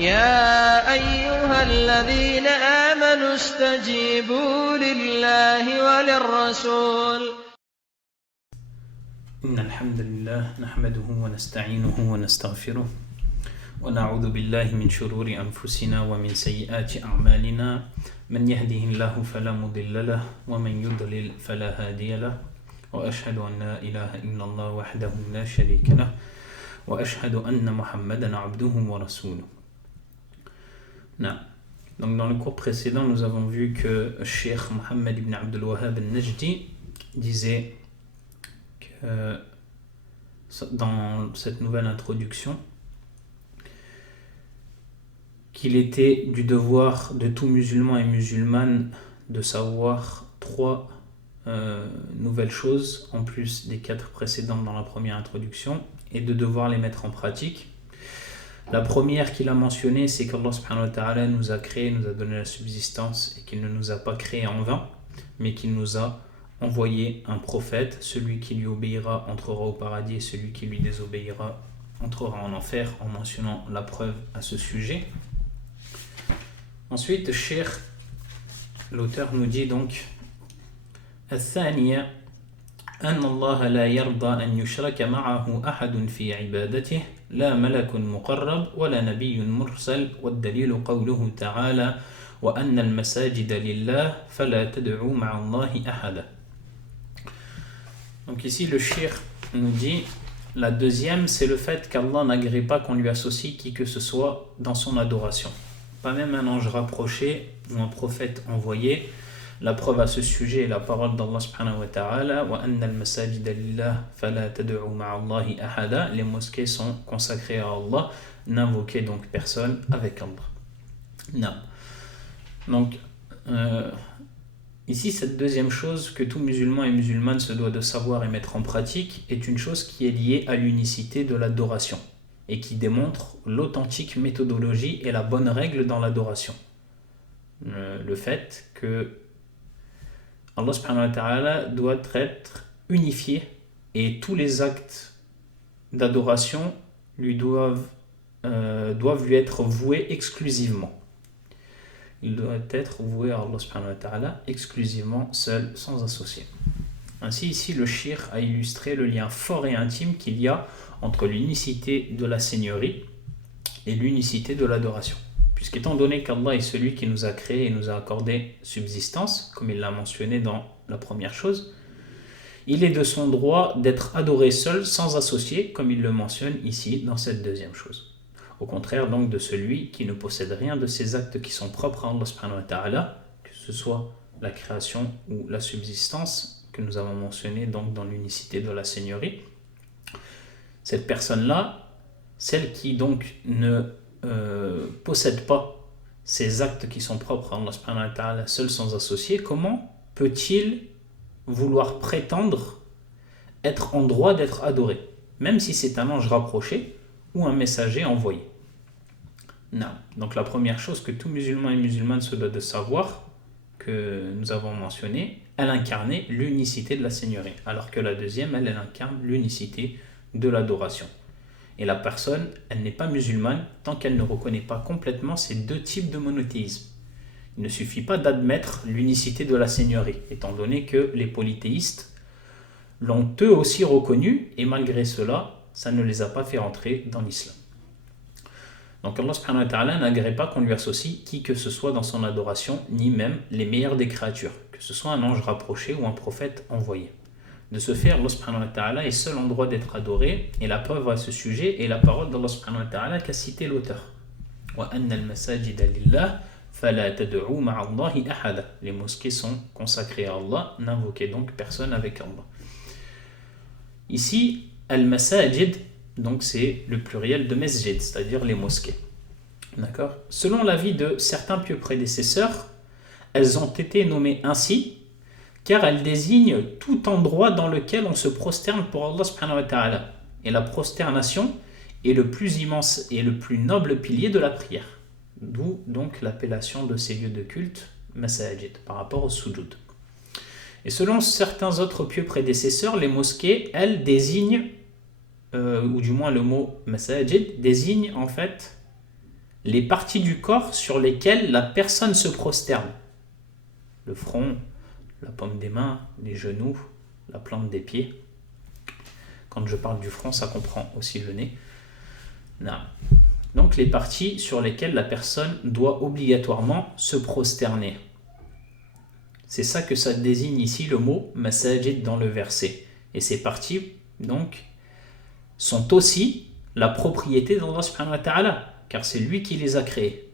يا أيها الذين آمنوا استجيبوا لله وللرسول. إن الحمد لله نحمده ونستعينه ونستغفره ونعوذ بالله من شرور أنفسنا ومن سيئات أعمالنا من يهده الله فلا مضل له ومن يضلل فلا هادي له وأشهد أن لا إله إلا الله وحده لا شريك له وأشهد أن محمدا عبده ورسوله. Donc dans le cours précédent, nous avons vu que Cheikh Mohammed ibn Abdul Wahhab al-Najdi disait que dans cette nouvelle introduction qu'il était du devoir de tout musulman et musulmane de savoir trois nouvelles choses en plus des 4 précédentes dans la première introduction et de devoir les mettre en pratique. La première qu'il a mentionnée, c'est qu'Allah subhanahu wa ta'ala nous a créé, nous a donné la subsistance et qu'il ne nous a pas créés en vain, mais qu'il nous a envoyé un prophète. Celui qui lui obéira entrera au paradis et celui qui lui désobéira entrera en enfer, en mentionnant la preuve à ce sujet. Ensuite, Cheikh, l'auteur nous dit donc الثانية أن الله لا يرضى أن يشرك معه أحد في عبادته لا ملك مقرب ولا نبي مرسل والدليل قوله تعالى وأن المساجد لله فلا تدعوا مع الله أحدا. Donc ici le cheikh nous dit la deuxième, c'est le fait qu'Allah n'agrée pas qu'on lui associe qui que ce soit dans son adoration, pas même un ange rapproché ou un prophète envoyé. La preuve à ce sujet est la parole d'Allah subhanahu wa ta'ala wa anna al-masajida lillah fala tad'u ma'a Allahi ahada. Les mosquées sont consacrées à Allah, n'invoquez donc personne avec Allah. Non. Donc ici cette deuxième chose que tout musulman et musulmane se doit de savoir et mettre en pratique est une chose qui est liée à l'unicité de l'adoration et qui démontre l'authentique méthodologie et la bonne règle dans l'adoration. Le fait que Allah subhanahu wa ta'ala doit être unifié et tous les actes d'adoration doivent lui être voués exclusivement. Il doit être voué à Allah subhanahu wa ta'ala exclusivement, seul, sans associé. Ainsi ici le cheikh a illustré le lien fort et intime qu'il y a entre l'unicité de la seigneurie et l'unicité de l'adoration. Puisqu'étant donné qu'Allah est celui qui nous a créé et nous a accordé subsistance, comme il l'a mentionné dans la première chose, il est de son droit d'être adoré seul, sans associé, comme il le mentionne ici dans cette deuxième chose. Au contraire donc de celui qui ne possède rien de ces actes qui sont propres à Allah subhanahu wa ta'ala, que ce soit la création ou la subsistance, que nous avons mentionné donc dans l'unicité de la seigneurie. Cette personne-là, celle qui donc ne possède pas ces actes qui sont propres à Allah subhanahu wa ta'ala seul sans associé, comment peut-il vouloir prétendre être en droit d'être adoré, même si c'est un ange rapproché ou un messager envoyé? Non. Donc la première chose que tout musulman et musulmane se doit de savoir, que nous avons mentionné, elle incarnait l'unicité de la seigneurie, alors que la deuxième, elle incarne l'unicité de l'adoration. Et la personne, elle n'est pas musulmane tant qu'elle ne reconnaît pas complètement ces deux types de monothéisme. Il ne suffit pas d'admettre l'unicité de la seigneurie, étant donné que les polythéistes l'ont eux aussi reconnu, et malgré cela, ça ne les a pas fait rentrer dans l'islam. Donc Allah subhanahu wa ta'ala n'agrée pas qu'on lui associe qui que ce soit dans son adoration, ni même les meilleures des créatures, que ce soit un ange rapproché ou un prophète envoyé. De ce fait, Allah subhanahu wa ta'ala est seul en droit d'être adoré, et la preuve à ce sujet est la parole d'Allah subhanahu wa ta'ala qu'a cité l'auteur. Wa anna al-masajida lillah fala tad'u ma'a Allahi ahada. Les mosquées sont consacrées à Allah, n'invoquez donc personne avec Allah. Ici, al-masajid, donc c'est le pluriel de masjid, c'est-à-dire les mosquées. D'accord ? Selon l'avis de certains pieux prédécesseurs, elles ont été nommées ainsi car elles désignent tout endroit dans lequel on se prosterne pour Allah subhanahu wa ta'ala. Et la prosternation est le plus immense et le plus noble pilier de la prière. D'où donc l'appellation de ces lieux de culte, masajid, par rapport au sujoud. Et selon certains autres pieux prédécesseurs, les mosquées, elles, désignent, ou du moins le mot masajid, désigne en fait les parties du corps sur lesquelles la personne se prosterne. Le front, la paume des mains, les genoux, la plante des pieds. Quand je parle du front, ça comprend aussi le nez. Non. Donc les parties sur lesquelles la personne doit obligatoirement se prosterner. C'est ça que ça désigne ici le mot masajid dans le verset. Et ces parties, donc, sont aussi la propriété d'Allah subhanahu wa ta'ala, car c'est lui qui les a créées.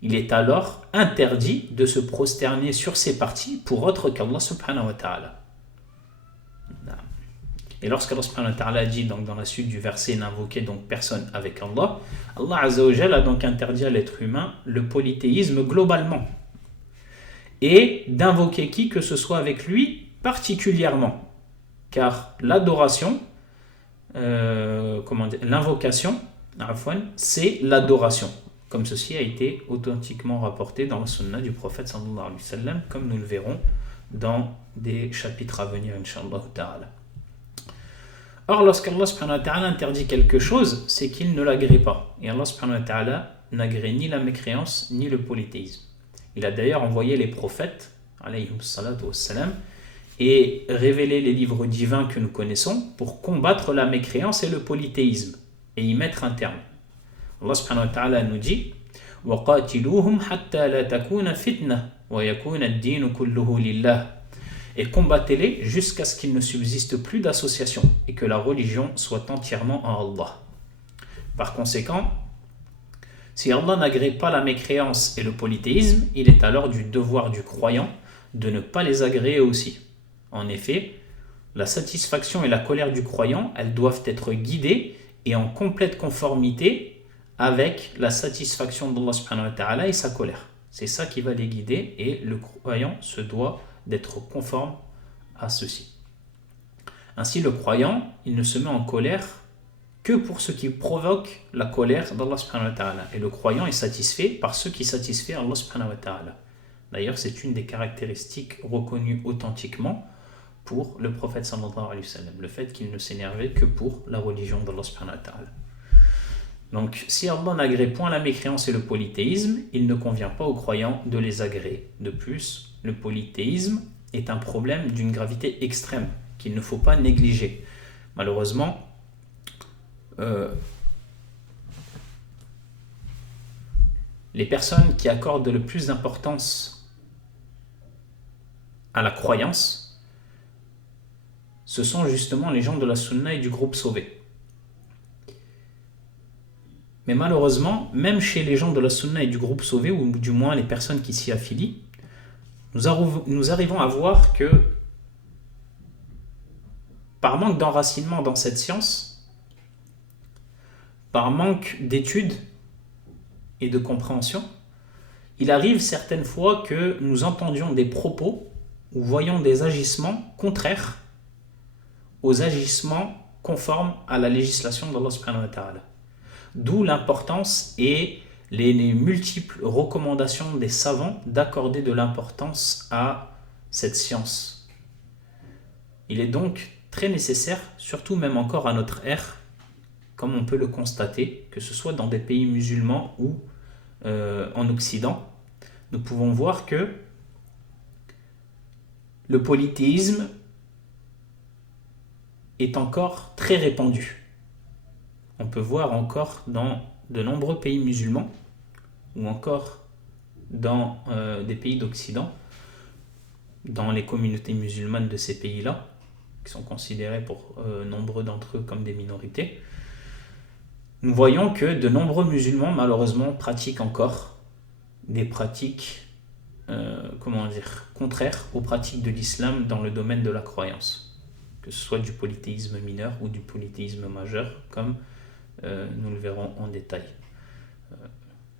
Il est alors interdit de se prosterner sur ces parties pour autre qu'Allah subhanahu wa ta'ala. Et lorsqu'Allah subhanahu wa ta'ala dit donc dans la suite du verset n'invoquez donc personne avec Allah, Allah azza wa jalla a donc interdit à l'être humain le polythéisme globalement et d'invoquer qui que ce soit avec lui particulièrement, car l'adoration, l'invocation, c'est l'adoration, comme ceci a été authentiquement rapporté dans la sunna du prophète sallallahu alayhi wa sallam, comme nous le verrons dans des chapitres à venir, inch'Allah ta'ala. Or, lorsqu'Allah subhanahu wa ta'ala interdit quelque chose, c'est qu'il ne l'agrée pas. Et Allah subhanahu wa ta'ala n'agrée ni la mécréance, ni le polythéisme. Il a d'ailleurs envoyé les prophètes, alayhi salatu wassalam, et révélé les livres divins que nous connaissons pour combattre la mécréance et le polythéisme, et y mettre un terme. Allah subhanahu wa ta'ala nous dit « وَقَاتِلُوهُمْ حَتَّى لَا تَكُونَ فِتْنَةً وَيَكُونَ الدِّينُ كُلُّهُ لِلَّهِ » et combattez-les jusqu'à ce qu'il ne subsiste plus d'association et que la religion soit entièrement en Allah. Par conséquent, si Allah n'agrée pas la mécréance et le polythéisme, il est alors du devoir du croyant de ne pas les agréer aussi. En effet, la satisfaction et la colère du croyant, elles doivent être guidées et en complète conformité avec la satisfaction d'Allah subhanahu wa ta'ala et sa colère. C'est ça qui va les guider et le croyant se doit d'être conforme à ceci. Ainsi, le croyant, il ne se met en colère que pour ce qui provoque la colère d'Allah subhanahu wa ta'ala. Et le croyant est satisfait par ce qui satisfait Allah subhanahu wa ta'ala. D'ailleurs, c'est une des caractéristiques reconnues authentiquement pour le prophète sallallahu alayhi wa sallam, le fait qu'il ne s'énervait que pour la religion d'Allah subhanahu wa ta'ala. Donc, si Allah n'agrée point la mécréance et le polythéisme, il ne convient pas aux croyants de les agréer. De plus, le polythéisme est un problème d'une gravité extrême qu'il ne faut pas négliger. Malheureusement, les personnes qui accordent le plus d'importance à la croyance, ce sont justement les gens de la sunna et du groupe sauvé. Mais malheureusement, même chez les gens de la sunna et du groupe sauvé, ou du moins les personnes qui s'y affilient, nous arrivons à voir que par manque d'enracinement dans cette science, par manque d'études et de compréhension, il arrive certaines fois que nous entendions des propos ou voyons des agissements contraires aux agissements conformes à la législation d'Allah subhanahu wa ta'ala. D'où l'importance et les multiples recommandations des savants d'accorder de l'importance à cette science. Il est donc très nécessaire, surtout même encore à notre ère, comme on peut le constater, que ce soit dans des pays musulmans ou en Occident, nous pouvons voir que le polythéisme est encore très répandu. On peut voir encore dans de nombreux pays musulmans ou encore dans des pays d'Occident, dans les communautés musulmanes de ces pays-là, qui sont considérés pour nombreux d'entre eux comme des minorités, nous voyons que de nombreux musulmans, malheureusement, pratiquent encore des pratiques contraires aux pratiques de l'islam dans le domaine de la croyance, que ce soit du polythéisme mineur ou du polythéisme majeur, comme nous le verrons en détail.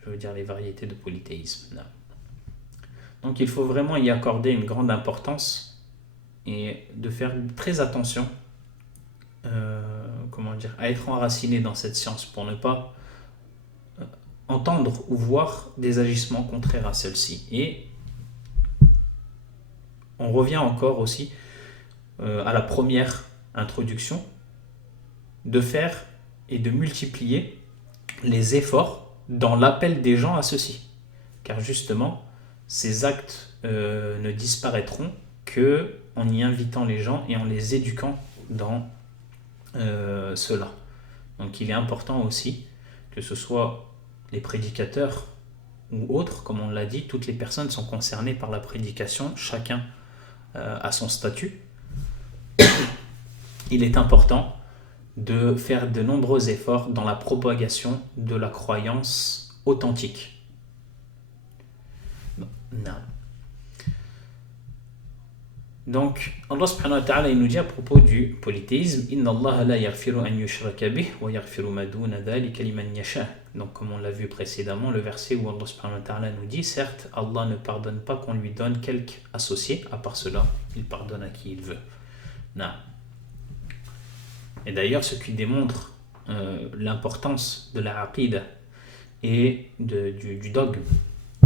Je veux dire les variétés de polythéisme. Donc il faut vraiment y accorder une grande importance et de faire très attention à être enraciné dans cette science pour ne pas entendre ou voir des agissements contraires à celle-ci. Et on revient encore aussi à la première introduction, de faire et de multiplier les efforts dans l'appel des gens à ceci. Car justement, ces actes ne disparaîtront que en y invitant les gens et en les éduquant dans cela. Donc il est important aussi que ce soit les prédicateurs ou autres, comme on l'a dit, toutes les personnes sont concernées par la prédication, chacun a son statut. Il est important de faire de nombreux efforts dans la propagation de la croyance authentique. Non. Donc, Allah subhanahu wa ta'ala, il nous dit à propos du polythéisme, Inna Allah la yaghfiru an yushraka bih wa yaghfiru ma duna dhalika liman yasha. Donc, comme on l'a vu précédemment, le verset où Allah subhanahu wa ta'ala nous dit, certes, Allah ne pardonne pas qu'on lui donne quelque associé, à part cela, il pardonne à qui il veut. Non. Et d'ailleurs, ce qui démontre l'importance de la aqida et du dogme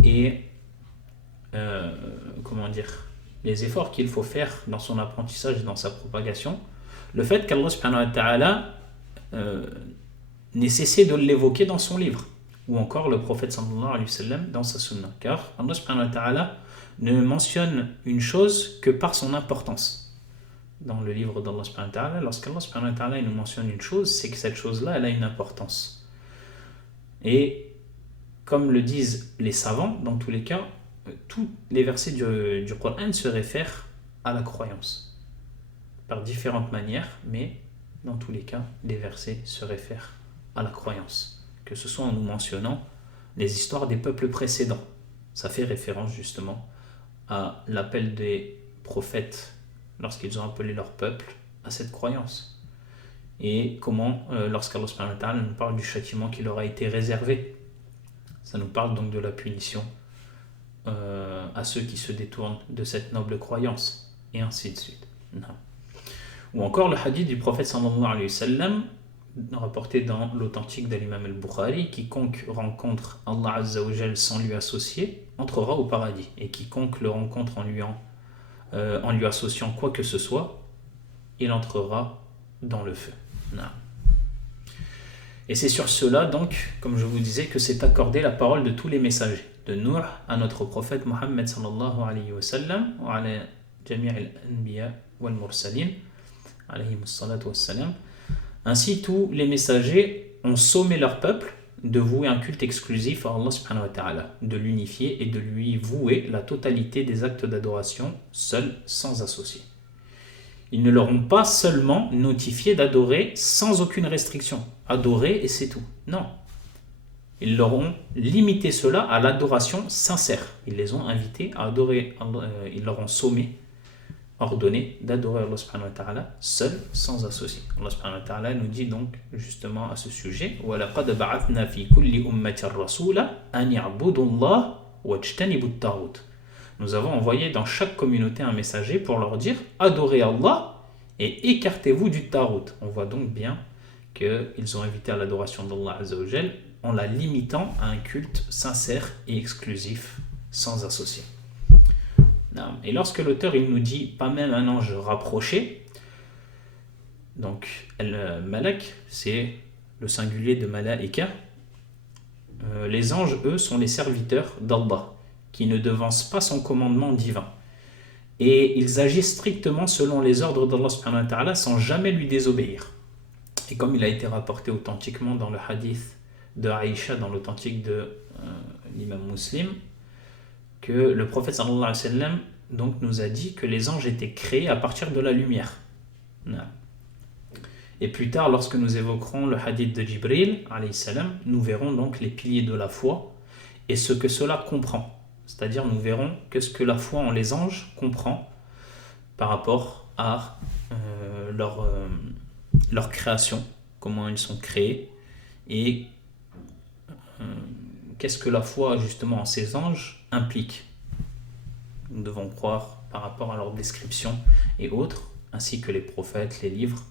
et les efforts qu'il faut faire dans son apprentissage et dans sa propagation, le fait qu'Allah subhanahu wa ta'ala n'ait cessé de l'évoquer dans son livre, ou encore le prophète sallallahu alayhi wa sallam dans sa sunna, car Allah subhanahu wa ta'ala ne mentionne une chose que par son importance. Dans le livre d'Allah subhanahu wa ta'ala, lorsqu'Allah subhanahu wa ta'ala nous mentionne une chose, c'est que cette chose-là, elle a une importance. Et comme le disent les savants, dans tous les cas, tous les versets du Coran se réfèrent à la croyance. Par différentes manières, mais dans tous les cas, les versets se réfèrent à la croyance. Que ce soit en nous mentionnant les histoires des peuples précédents. Ça fait référence justement à l'appel des prophètes lorsqu'ils ont appelé leur peuple à cette croyance. Et comment, lorsqu'Allah subhanahu wa ta'ala nous parle du châtiment qui leur a été réservé, ça nous parle donc de la punition à ceux qui se détournent de cette noble croyance, et ainsi de suite. Non. Ou encore le hadith du prophète sallallahu alayhi wa sallam, rapporté dans l'authentique de l'imam al-Bukhari, quiconque rencontre Allah azza wa jal sans lui associer entrera au paradis, et quiconque le rencontre en lui associant quoi que ce soit, il entrera dans le feu. Non. Et c'est sur cela donc, comme je vous disais, que s'est accordée la parole de tous les messagers, de Nuh à notre prophète Mohammed sallallahu alayhi wa sallam, wa ala jami' al-anbiya wal mursalin alayhi salatu wassalam. Ainsi, tous les messagers ont sommé leur peuple de vouer un culte exclusif à Allah subhanahu wa ta'ala, de l'unifier et de lui vouer la totalité des actes d'adoration, seuls, sans associé. Ils ne leur ont pas seulement notifié d'adorer sans aucune restriction, adorer et c'est tout. Non. Ils leur ont limité cela à l'adoration sincère. Ils les ont invités à adorer, ils leur ont sommé, ordonné d'adorer Allah subhanahu wa ta'ala seul, sans associé. Allah subhanahu wa ta'ala nous dit donc justement à ce sujet وَلَقَدْ بَعَثْنَا فِي كُلِّ أُمَّةٍ رَسُولًا أَنْ يَعْبُدُوا اللَّهَ وَاجْتَنِبُوا الطَّاغُوتَ. Nous avons envoyé dans chaque communauté un messager pour leur dire adorez Allah et écartez-vous du tarout. On voit donc bien qu'ils ont invité à l'adoration d'Allah azza wa jal en la limitant à un culte sincère et exclusif, sans associé. Et lorsque l'auteur il nous dit pas même un ange rapproché, donc al-malak c'est le singulier de malaika, les anges eux sont les serviteurs d'Allah qui ne devancent pas son commandement divin et ils agissent strictement selon les ordres d'Allah subhanahu wa ta'ala sans jamais lui désobéir. Et comme il a été rapporté authentiquement dans le hadith de Aïcha, dans l'authentique de l'imam Muslim, que le prophète sallallahu alayhi wa sallam donc nous a dit que les anges étaient créés à partir de la lumière. Et plus tard, lorsque nous évoquerons le hadith de Jibril alayhi salam, nous verrons donc les piliers de la foi et ce que cela comprend. C'est-à-dire nous verrons que ce que la foi en les anges comprend par rapport à leur création, comment ils sont créés et qu'est-ce que la foi justement en ces anges implique. Nous devons croire par rapport à leur description et autres, ainsi que les prophètes, les livres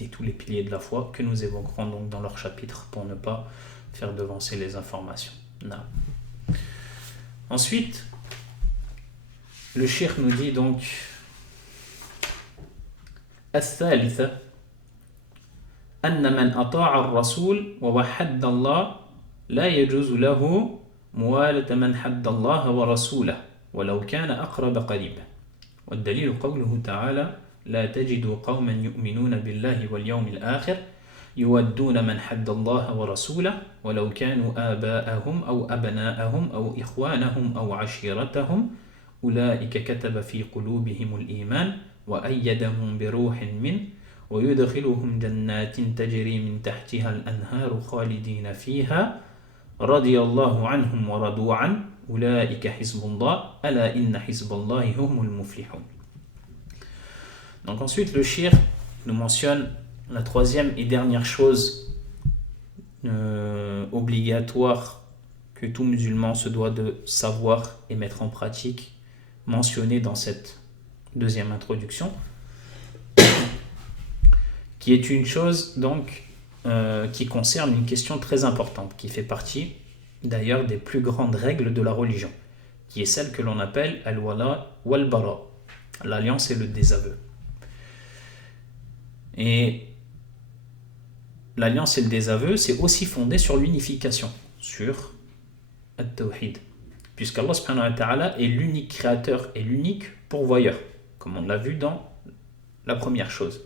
et tous les piliers de la foi que nous évoquerons donc dans leur chapitre pour ne pas faire devancer les informations. Non. Ensuite, le cheikh nous dit donc الثالثة أن من أطاع الرسول ووحد الله لا يجوز له موالة من حد الله ورسوله ولو كان أقرب قريبا والدليل قوله تعالى لا تجد قوما يؤمنون بالله واليوم الآخر يودون من حد الله ورسوله ولو كانوا آباءهم أو أبناءهم أو إخوانهم أو عشيرتهم أولئك كتب في قلوبهم الإيمان وأيدهم بروح منه ويدخلهم جنات تجري من تحتها الأنهار خالدين فيها رضي الله عنهم ورضوا عنه أولئك حزب الله ألا إن حزب الله هم المفلحون. Donc ensuite le shir nous mentionne la troisième et dernière chose obligatoire que tout musulman se doit de savoir et mettre en pratique, mentionnée dans cette deuxième introduction, qui est une chose donc qui concerne une question très importante, qui fait partie d'ailleurs des plus grandes règles de la religion, qui est celle que l'on appelle al-wala wal-bara, l'alliance et le désaveu. Et l'alliance et le désaveu, c'est aussi fondé sur l'unification, sur at-tawhid, puisqu'Allah subhanahu wa ta'ala est l'unique créateur et l'unique pourvoyeur, comme on l'a vu dans la première chose.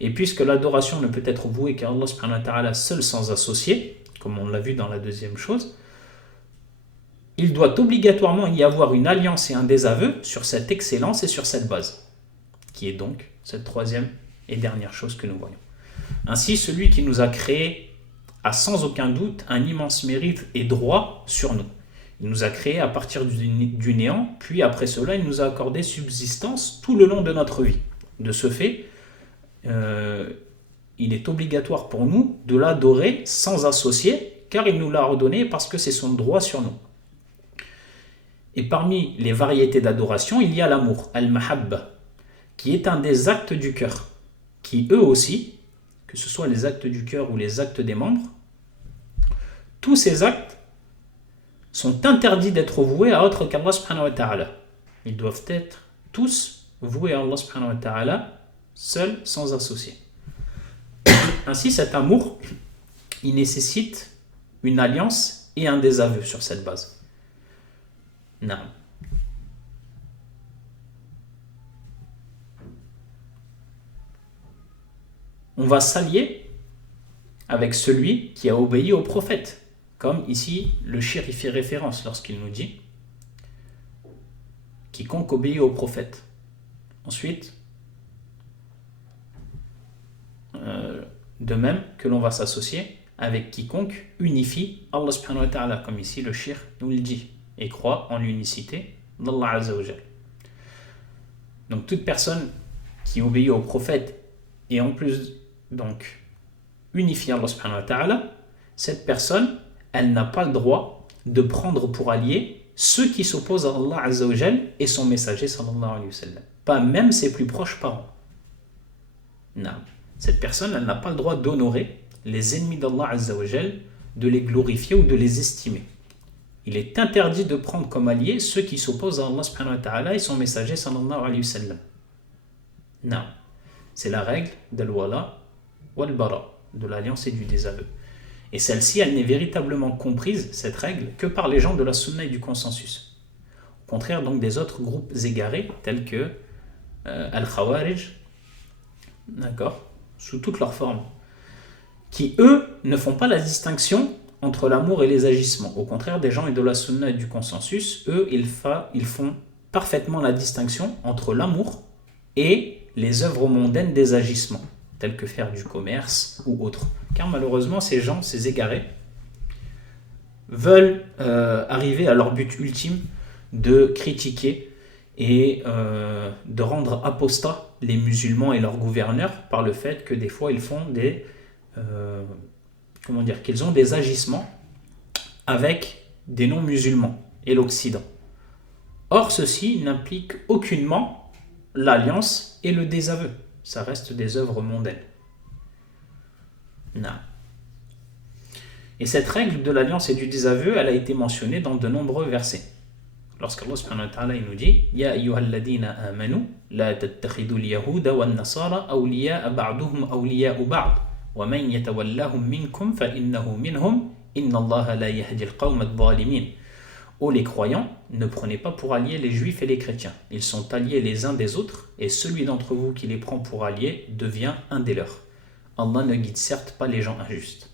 Et puisque l'adoration ne peut être vouée qu'à Allah subhanahu wa ta'ala seul sans associé, comme on l'a vu dans la deuxième chose, il doit obligatoirement y avoir une alliance et un désaveu sur cette excellence et sur cette base, qui est donc cette troisième et dernière chose que nous voyons. Ainsi, celui qui nous a créés a sans aucun doute un immense mérite et droit sur nous. Il nous a créés à partir du néant, puis après cela, il nous a accordé subsistance tout le long de notre vie. De ce fait, il est obligatoire pour nous de l'adorer sans associer, car il nous l'a ordonné parce que c'est son droit sur nous. Et parmi les variétés d'adoration, il y a l'amour, al-mahabba, qui est un des actes du cœur, qui eux aussi, que ce soit les actes du cœur ou les actes des membres, tous ces actes sont interdits d'être voués à autre qu'Allah subhanahu wa ta'ala. Ils doivent être tous voués à Allah subhanahu wa ta'ala, seul, sans associé. Ainsi, cet amour, il nécessite une alliance et un désaveu sur cette base. Non. On va s'allier avec celui qui a obéi au prophète, comme ici le shir y fait référence lorsqu'il nous dit quiconque obéit au prophète. Ensuite, de même que l'on va s'associer avec quiconque unifie Allah subhanahu wa ta'ala, comme ici le shir nous le dit, et croit en l'unicité d'Allah azza wa jal. Donc toute personne qui obéit au prophète et en plus donc unifie Allah subhanahu wa ta'ala, cette personne, elle n'a pas le droit de prendre pour alliés ceux qui s'opposent à Allah azza wa jal et son messager sallallahu alayhi wa sallam, pas même ses plus proches parents. Non. Cette personne, elle n'a pas le droit d'honorer les ennemis d'Allah azza wa jal, de les glorifier ou de les estimer. Il est interdit de prendre comme alliés ceux qui s'opposent à Allah subhanahu wa ta'ala et son messager sallallahu alayhi wa sallam. Non. C'est la règle de l'wala wal-bara, de l'alliance et du désaveu. Et celle-ci, elle n'est véritablement comprise, cette règle, que par les gens de la sunna et du consensus. Au contraire donc des autres groupes égarés, tels que Al-Khawarij, d'accord, sous toutes leurs formes, qui eux ne font pas la distinction entre l'amour et les agissements. Au contraire des gens de la sunna et du consensus, eux, ils font parfaitement la distinction entre l'amour et les œuvres mondaines des agissements, tels que faire du commerce ou autre. Car malheureusement, ces gens, ces égarés, veulent arriver à leur but ultime de critiquer et de rendre apostats les musulmans et leurs gouverneurs par le fait que des fois ils font qu'ils ont des agissements avec des non-musulmans et l'Occident. Or, ceci n'implique aucunement l'alliance et le désaveu. Ça reste des œuvres mondaines. Non. Et cette règle de l'alliance et du désaveu, elle a été mentionnée dans de nombreux versets. Lorsqu'Allah subhanahu wa ta'ala nous dit Ya ayyuhalladhina amanu la tattakhidul yahuda wan nasara awliya'a ba'duhum awliya'u ba'd wa man yatawallahum minkum fa innahu minhum Inna Allaha la yahdi al-qawm adh-dhalimin. Ô les croyants, ne prenez pas pour alliés les juifs et les chrétiens. Ils sont alliés les uns des autres, et celui d'entre vous qui les prend pour alliés devient un des leurs. Allah ne guide certes pas les gens injustes.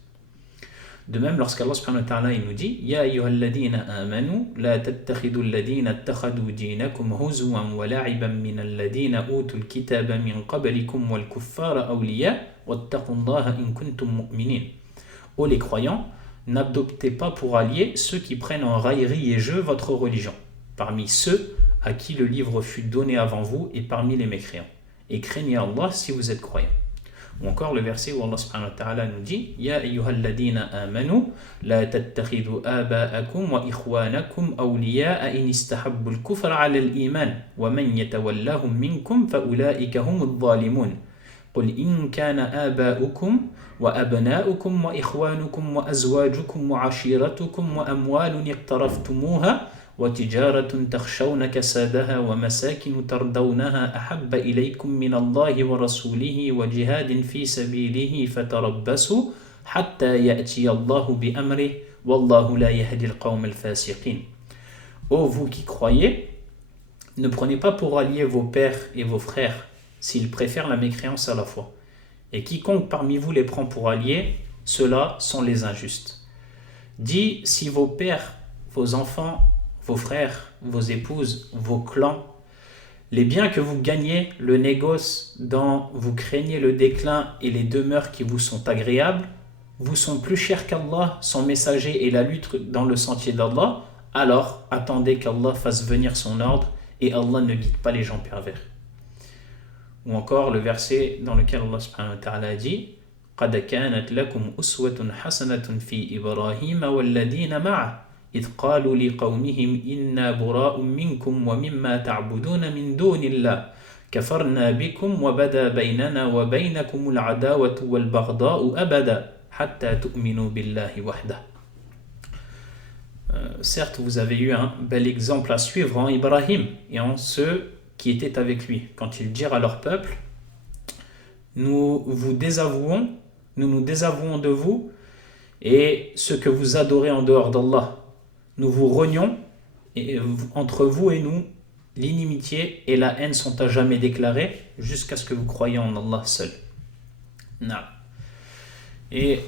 De même, lorsqu'Allah subhanahu wa ta'ala il nous dit Ya ayyuhalladhina amanu la tattakhidhu alladhina attakhadhu dinakum huzwan wa la'iban min alladhina utul kitaba min qablikum wal kuffara awliya wattaqullaha in kuntum mu'minin. Ô les croyants, n'adoptez pas pour alliés ceux qui prennent en raillerie et jeu votre religion, parmi ceux à qui le livre fut donné avant vous et parmi les mécréants. Et craignez Allah si vous êtes croyants. Ou encore le verset où Allah subhanahu wa ta'ala nous dit Ya ayyuhalladhina amanu la tattakhidhu aba'akum wa ikhwanakum awliya'a in istahabbu al-kufra 'ala al-iman wa man yatawallahum minkum fa ulaika humudh dhalimun. قل إن كان آباؤكم وأبناؤكم وإخوانكم وأزواجكم وعشيرتكم وأموال اقترفتموها وتجارة تخشون كسادها ومساكن ترضونها أحب إليكم من الله ورسوله وجهاد في سبيله فتربصوا حتى يأتي الله بأمره والله لا يهدي القوم الفاسقين. Ô vous qui croyez, ne prenez pas pour alliés vos pères et vos frères s'ils préfèrent la mécréance à la foi. Et quiconque parmi vous les prend pour alliés, ceux-là sont les injustes. Dis, si vos pères, vos enfants, vos frères, vos épouses, vos clans, les biens que vous gagnez, le négoce dont vous craignez le déclin et les demeures qui vous sont agréables, vous sont plus chers qu'Allah, son messager et la lutte dans le sentier d'Allah, alors attendez qu'Allah fasse venir son ordre et Allah ne guide pas les gens pervers. Ou encore le verset dans lequel Allah subhanahu wa ta'ala dit قَدْ كَانَتْ لَكُمْ أُسْوَةٌ حَسَنَةٌ فِي إِبْرَاهِيمَ وَالَّذِينَ مَعَهُ إِذْ قَالُوا لِقَوْمِهِمْ إِنَّا بُرَاءٌ مِّنكُمْ وَمِمَّا تَعْبُدُونَ مِن دُونِ اللَّهِ كَفَرْنَا بِكُمْ وَبَدَا بَيْنَنَا وَبَيْنَكُمُ الْعَدَاوَةُ وَالْبَغْضَاءُ أَبَدًا حَتَّى تُؤْمِنُوا بِاللَّهِ وَحْدَهُ. Certes, vous avez eu un bel exemple à suivre en Ibrahim et en ceux qui étaient avec lui, quand ils dirent à leur peuple nous nous désavouons de vous et ce que vous adorez en dehors d'Allah. Nous vous renions et entre vous et nous, l'inimitié et la haine sont à jamais déclarées jusqu'à ce que vous croyiez en Allah seul. Non. Et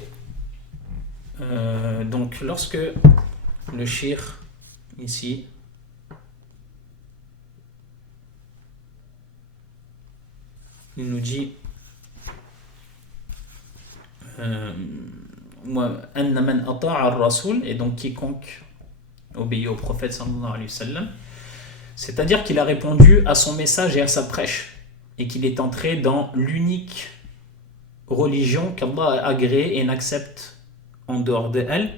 donc lorsque le shir ici il nous dit et donc quiconque obéit au prophète sallallahu alayhi wa sallam, c'est-à-dire qu'il a répondu à son message et à sa prêche et qu'il est entré dans l'unique religion qu'Allah a agréée et n'accepte en dehors d'elle,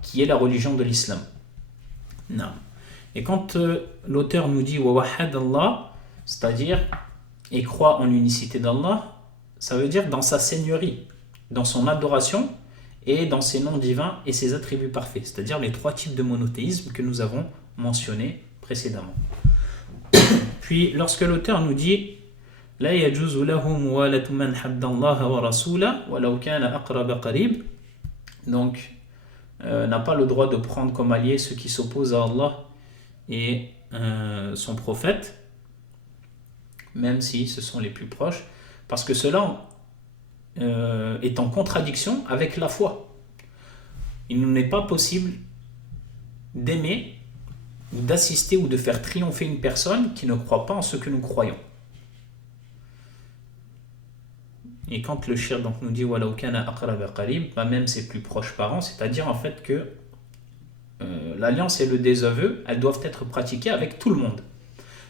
qui est la religion de l'islam. Non. Et quand l'auteur nous dit wa wahhad Allah, c'est-à-dire et croit en l'unicité d'Allah, ça veut dire dans sa seigneurie, dans son adoration et dans ses noms divins et ses attributs parfaits, c'est-à-dire les trois types de monothéisme que nous avons mentionnés précédemment. Puis lorsque l'auteur nous dit la yajuzu lahu muwalatu man hadda Allah wa rasulahu walau kana aqrab qarib, donc n'a pas le droit de prendre comme alliés ceux qui s'opposent à Allah et son prophète, même si ce sont les plus proches, parce que cela est en contradiction avec la foi. Il nous n'est pas possible d'aimer, d'assister ou de faire triompher une personne qui ne croit pas en ce que nous croyons. Et quand le shir donc nous dit walau kana aqrab qarib, même ses plus proches parents, c'est-à-dire en fait que l'alliance et le désaveu, elles doivent être pratiquées avec tout le monde.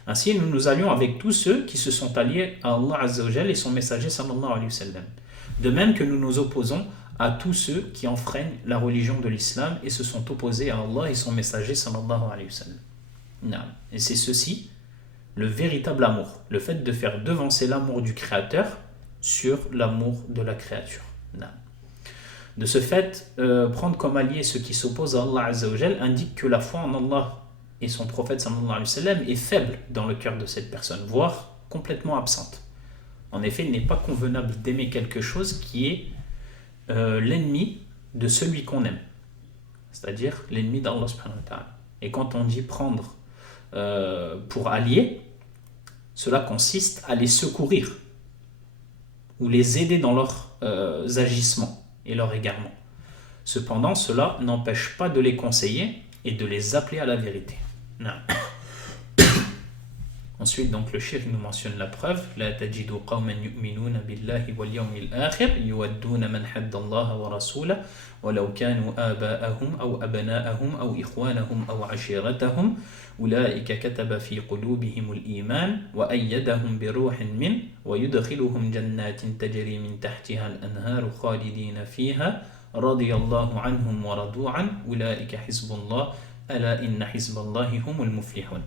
Ainsi, nous nous allions avec tous ceux qui se sont alliés à Allah Azza wa Jal et son messager sallallahu alayhi wa sallam. De même que nous nous opposons à tous ceux qui enfreignent la religion de l'islam et se sont opposés à Allah et son messager sallallahu alayhi wa sallam. Et c'est ceci, le véritable amour, le fait de faire devancer l'amour du Créateur sur l'amour de la créature. De ce fait, prendre comme alliés ceux qui s'opposent à Allah Azza wa Jal indique que la foi en Allah et son prophète sallallahu alayhi wa sallam est faible dans le cœur de cette personne, voire complètement absente. En effet, il n'est pas convenable d'aimer quelque chose qui est l'ennemi de celui qu'on aime. c'est-à-dire l'ennemi d'Allah subhanahu wa ta'ala. Et quand on dit prendre pour alliés, cela consiste à les secourir ou les aider dans leurs agissements et leurs égarements. Cependant, cela n'empêche pas de les conseiller et de les appeler à la vérité. Non. Ensuite, donc, le cheikh nous mentionne la preuve. La tajidu qawman yu'minuna billahi wal yawmil akhir yuwadduna man hadda Allah wa rasulahu walau kanu aba'ahum aw abna'ahum aw ikhwanahum aw ashiratahum ulaika kataba fi qulubihim al-iman wa ayyadahum bi ruhin min wa yudkhiluhum jannatin tajri min tahtiha al-anharu khalidina fiha radiyallahu anhum wa radu an ulaika hizbullah ala inna hizballahi humul muflihun.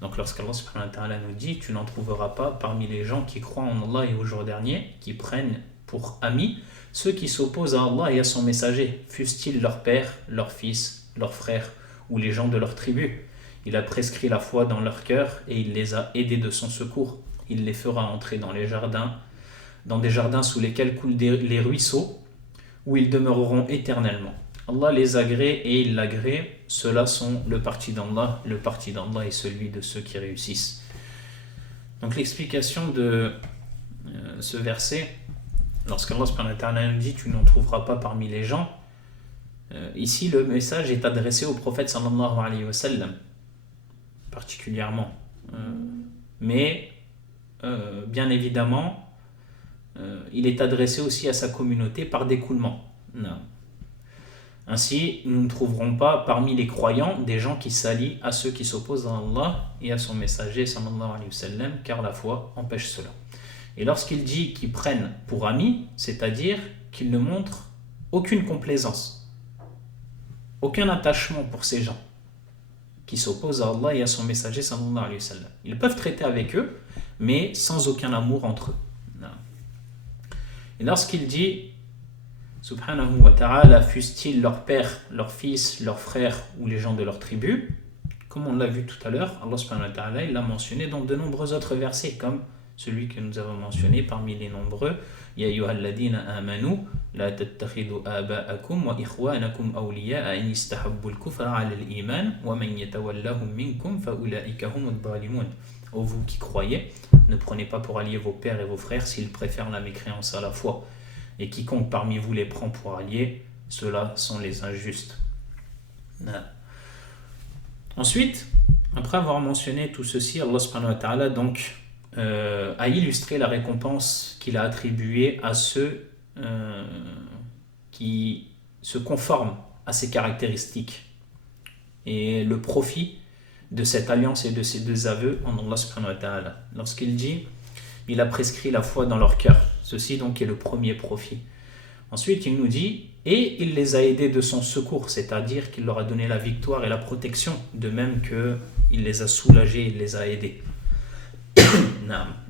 Donc lorsqu'Allah subhanahu wa ta'ala nous dit, tu n'en trouveras pas parmi les gens qui croient en Allah et au jour dernier, qui prennent pour amis ceux qui s'opposent à Allah et à son messager, fussent-ils leur père, leur fils, leurs frères ou les gens de leur tribu. Il a prescrit la foi dans leur cœur et il les a aidés de son secours. Il les fera entrer dans des jardins sous lesquels coulent les ruisseaux, où ils demeureront éternellement. Allah les agrée et il l'agrée, ceux-là sont le parti d'Allah est celui de ceux qui réussissent. Donc l'explication de ce verset, lorsqu'Allah subhanahu wa ta'ala nous dit tu n'en trouveras pas parmi les gens, ici le message est adressé au prophète sallallahu alayhi wa sallam particulièrement, mais bien évidemment il est adressé aussi à sa communauté par découlement. Non. Ainsi, nous ne trouverons pas parmi les croyants des gens qui s'allient à ceux qui s'opposent à Allah et à son messager sallallahu alayhi wa sallam, car la foi empêche cela. Et lorsqu'il dit qu'ils prennent pour amis, c'est-à-dire qu'ils ne montrent aucune complaisance, aucun attachement pour ces gens qui s'opposent à Allah et à son messager sallallahu alayhi wa sallam. Ils peuvent traiter avec eux, mais sans aucun amour entre eux. Non. Et lorsqu'il dit subhanahu wa ta'ala, fussent-ils leur père, leur fils, leurs frères ou les gens de leur tribu, comme on l'a vu tout à l'heure, Allah subhanahu wa ta'ala il l'a mentionné dans de nombreux autres versets, comme celui que nous avons mentionné parmi les nombreux, Ya ayyuhalladhina amanu la tattakhidu aba'akum wa ikhwanakum awliya'a in istahabbu al-kufra 'ala al-iman wa man yatawallahum minkum fa ulaika humud dhalimun. Ô vous qui croyez, ne prenez pas pour alliés vos pères et vos frères s'ils préfèrent la mécréance à la foi. Et quiconque parmi vous les prend pour alliés, ceux-là sont les injustes. Ensuite, après avoir mentionné tout ceci, Allah subhanahu wa ta'ala donc a illustré la récompense qu'il a attribuée à ceux qui se conforment à ces caractéristiques et le profit de cette alliance et de ces deux aveux en Allah subhanahu wa ta'ala. Lorsqu'il dit il a prescrit la foi dans leur cœur. Ceci donc est le premier profit. Ensuite, il nous dit et il les a aidés de son secours, c'est-à-dire qu'il leur a donné la victoire et la protection, de même qu'il les a soulagés, il les a aidés.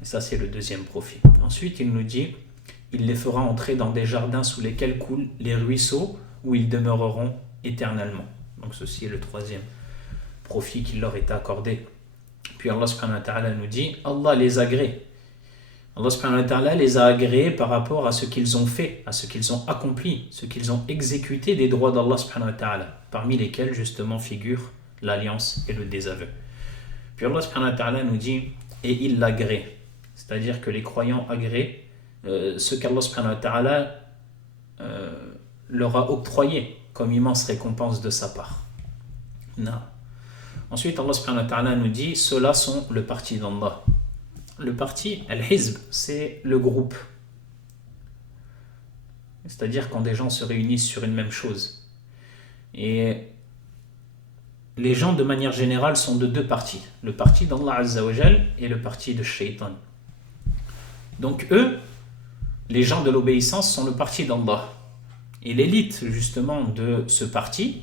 Ça, c'est le deuxième profit. Ensuite, il nous dit il les fera entrer dans des jardins sous lesquels coulent les ruisseaux, où ils demeureront éternellement. Donc, ceci est le troisième profit qui leur est accordé. Puis Allah subhanahu wa ta'ala nous dit Allah les agrée. Allah subhanahu wa ta'ala les a agréés par rapport à ce qu'ils ont fait, à ce qu'ils ont accompli, ce qu'ils ont exécuté des droits d'Allah subhanahu wa ta'ala, parmi lesquels justement figurent l'alliance et le désaveu. Puis Allah subhanahu wa ta'ala nous dit et il l'agrée, c'est-à-dire que les croyants agréent ce qu'Allah subhanahu wa ta'ala leur a octroyé comme immense récompense de sa part. Non. Ensuite Allah subhanahu wa ta'ala nous dit ceux-là sont le parti d'Allah. Le parti, al-hizb, c'est le groupe. C'est-à-dire quand des gens se réunissent sur une même chose. Et les gens, de manière générale, sont de deux partis. Le parti d'Allah Azza wa Jal et le parti de Shaitan. Donc eux, les gens de l'obéissance, sont le parti d'Allah. Et l'élite, justement, de ce parti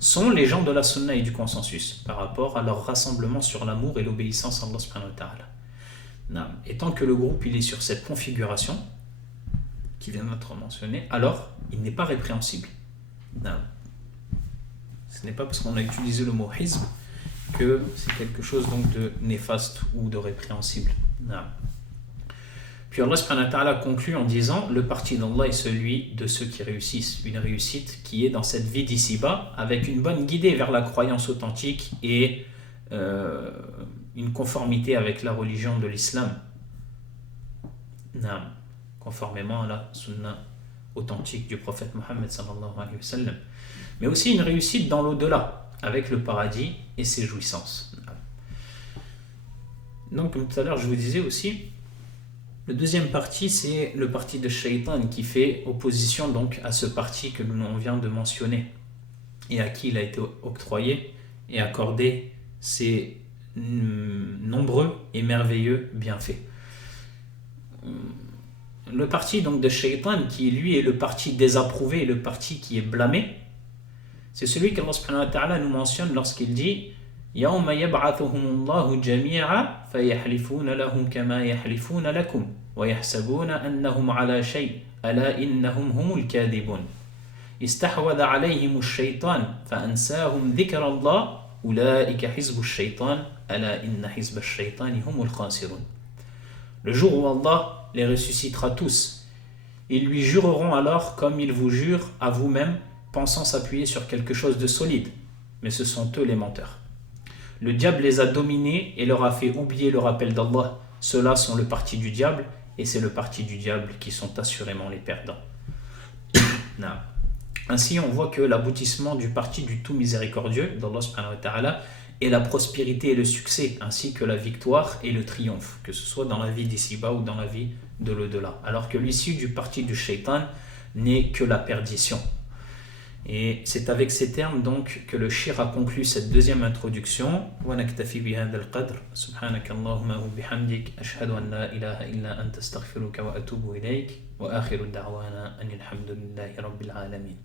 sont les gens de la sunna et du consensus par rapport à leur rassemblement sur l'amour et l'obéissance à Allah subhanahu wa ta'ala. Et tant que le groupe il est sur cette configuration qui vient d'être mentionnée, alors il n'est pas répréhensible. Ce n'est pas parce qu'on a utilisé le mot hizb que c'est quelque chose donc de néfaste ou de répréhensible. Puis Allah subhanahu wa ta'ala conclut en disant le parti d'Allah est celui de ceux qui réussissent, une réussite qui est dans cette vie d'ici-bas avec une bonne guidée vers la croyance authentique et une conformité avec la religion de l'islam, conformément à la sunna authentique du prophète Mohammed sallallahu alayhi wa sallam, mais aussi une réussite dans l'au-delà avec le paradis et ses jouissances. Donc comme tout à l'heure je vous disais aussi, le deuxième parti, c'est le parti de Shaitan qui fait opposition donc à ce parti que l'on vient de mentionner et à qui il a été octroyé et accordé ces nombreux et merveilleux bienfaits. Le parti donc de Shaitan qui lui est le parti désapprouvé et le parti qui est blâmé, c'est celui qu'Allah subhanahu wa ta'ala nous mentionne lorsqu'il dit يوم يبعثهم الله جميعا فيحلفون له كما يحلفون لكم ويحسبون أنهم على شيء ألا إنهم هم الكاذبون استحوذ عليهم الشيطان فأنساهم ذكر الله أولئك حزب الشيطان ألا إن حزب الشيطان هم الخاسرون. Le jour où Allah les ressuscitera tous, ils lui jureront alors comme ils vous jurent à vous-même, pensant s'appuyer sur quelque chose de solide, mais ce sont eux les menteurs. Le diable les a dominés et leur a fait oublier le rappel d'Allah. Ceux-là sont le parti du diable et c'est le parti du diable qui sont assurément les perdants. Ainsi, on voit que l'aboutissement du parti du tout miséricordieux d'Allah subhanahu wa ta'ala est la prospérité et le succès, ainsi que la victoire et le triomphe, que ce soit dans la vie d'ici-bas ou dans la vie de l'au-delà. Alors que l'issue du parti du shaitan n'est que la perdition. Et c'est avec ces termes donc que le shir a conclu cette deuxième introduction. ونكتفي بهذا القدر سبحانك اللهم وبحمدك أشهد أن لا إله إلا أنت أستغفرك وأتوب إليك وآخر دعوانا أن الحمد لله رب العالمين.